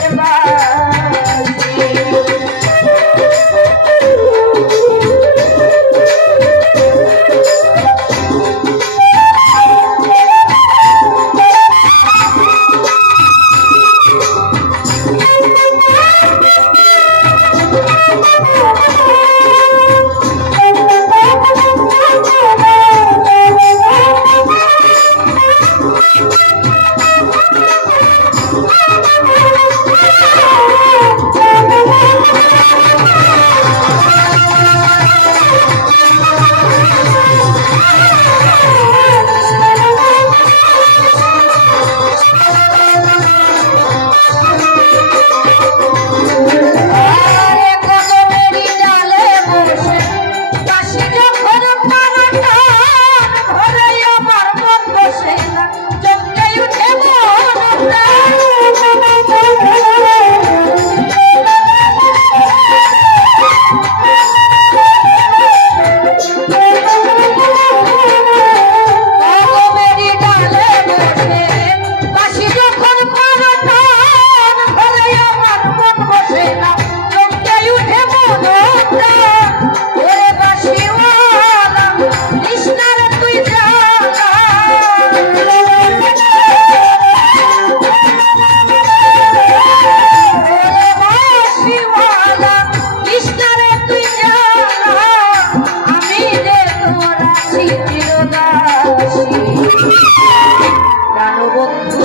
Bye. প্রাণবন্ধু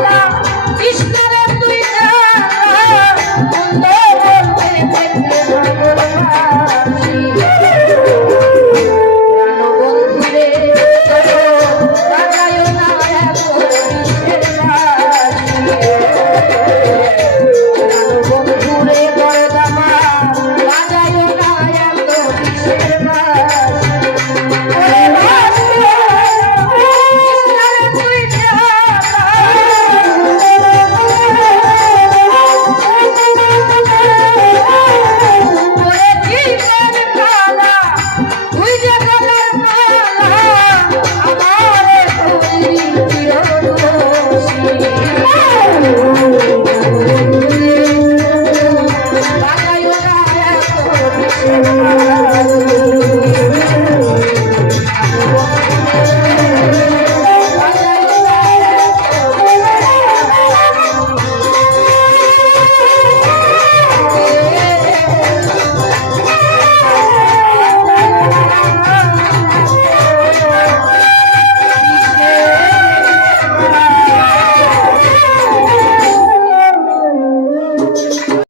la